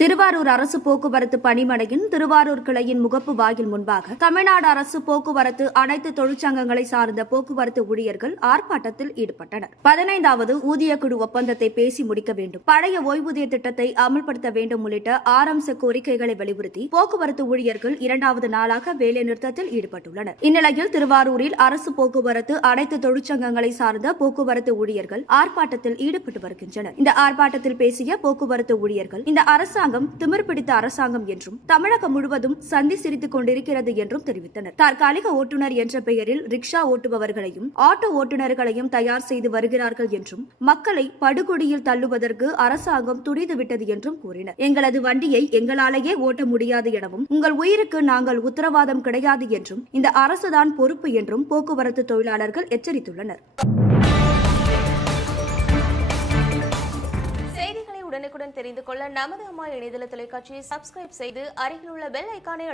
திருவாரூர் அரசு போக்குவரத்து பணிமனையின் திருவாரூர் கிளையின் முகப்பு வாயில் முன்பாக தமிழ்நாடு அரசு போக்குவரத்து அனைத்து தொழிற்சங்கங்களை சார்ந்த போக்குவரத்து ஊழியர்கள் ஆர்ப்பாட்டத்தில் ஈடுபட்டனர். 15வது ஊதியக்குழு ஒப்பந்தத்தை பேசி முடிக்க வேண்டும், பழைய ஓய்வூதிய திட்டத்தை அமல்படுத்த வேண்டும் உள்ளிட்ட 6 அம்ச கோரிக்கைகளை வலியுறுத்தி போக்குவரத்து ஊழியர்கள் 2வது நாளாக வேலைநிறுத்தத்தில் ஈடுபட்டுள்ளனர். இந்நிலையில் திருவாரூரில் அரசு போக்குவரத்து அனைத்து தொழிற்சங்கங்களை சார்ந்த போக்குவரத்து ஊழியர்கள் ஆர்ப்பாட்டத்தில் ஈடுபட்டு வருகின்றனர். இந்த ஆர்ப்பாட்டத்தில் பேசிய போக்குவரத்து ஊழியர்கள், இந்த அரசாங்கம் திமிர் பிடித்த அரசாங்கம் என்றும் தமிழகம் முழுவதும் சந்தி சிரித்துக் கொண்டிருக்கிறது என்றும் தெரிவித்தனர். தற்காலிக ஓட்டுநர் என்ற பெயரில் ரிக்ஷா ஓட்டுபவர்களையும் ஆட்டோ ஓட்டுநர்களையும் தயார் செய்து வருகிறார்கள் என்றும் மக்களை படுகொடியில் தள்ளுவதற்கு அரசாங்கம் துடித்துவிட்டது என்றும் கூறினர். எங்களது வண்டியை எங்களாலேயே ஓட்ட முடியாது எனவும் உங்கள் உயிருக்கு நாங்கள் உத்தரவாதம் கிடையாது என்றும் இந்த அரசுதான் பொறுப்பு என்றும் போக்குவரத்து தொழிலாளர்கள் எச்சரித்துள்ளனர். உடனுக்குடன் தெரிந்து கொள்ள நமது அம்மா இணையதள தொலைக்காட்சியை சப்ஸ்கிரைப் செய்து அருகில் உள்ள பெல் ஐகானை